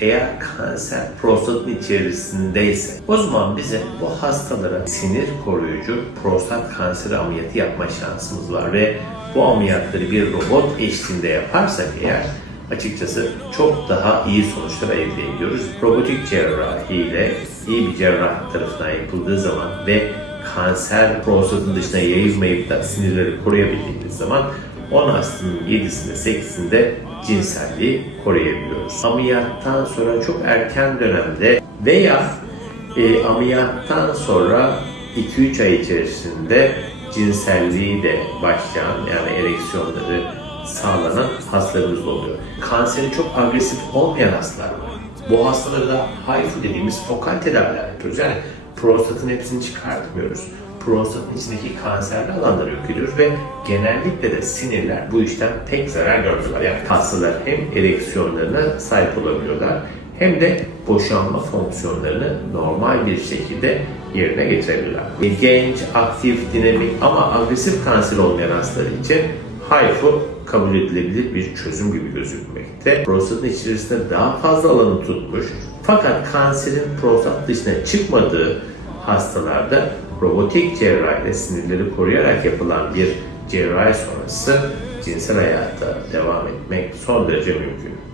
Eğer kanser prostatın içerisindeyse o zaman bize bu hastalara sinir koruyucu prostat kanseri ameliyatı yapma şansımız var ve bu ameliyatları bir robot eşliğinde yaparsak eğer açıkçası çok daha iyi sonuçlar elde ediyoruz. Robotik cerrahi ile iyi bir cerrah tarafından yapıldığı zaman ve kanser prostatın dışına yayılmayıp da sinirleri koruyabildiğimiz zaman 10 hastanın 7'sinde 8'inde cinselliği koruyabiliyoruz. Ameliyattan sonra çok erken dönemde veya e, ameliyattan sonra 2-3 ay içerisinde cinselliği de başlayan yani ereksiyonları sağlanan hastalarımız oluyor. Kanseri çok agresif olmayan hastalar var. Bu hastaları da HIFU dediğimiz fokal tedaviler yapıyoruz. Yani prostatın hepsini çıkartmıyoruz. Prostatın içindeki kanserli alanları yok ediyoruz ve genellikle de sinirler bu işten pek zarar görmüyorlar. Yani hastalar hem ereksiyonlarına sahip olabiliyorlar hem de boşanma fonksiyonlarını normal bir şekilde yerine getirebilirler. Genç, aktif, dinamik ama agresif kanser olmayan hastalar için HIFU kabul edilebilir bir çözüm gibi gözükmekte. Prostatın içerisinde daha fazla alanı tutmuş fakat kanserin prostat dışına çıkmadığı hastalarda robotik cerrahi ile sinirleri koruyarak yapılan bir cerrahi sonrası cinsel hayata devam etmek son derece mümkün.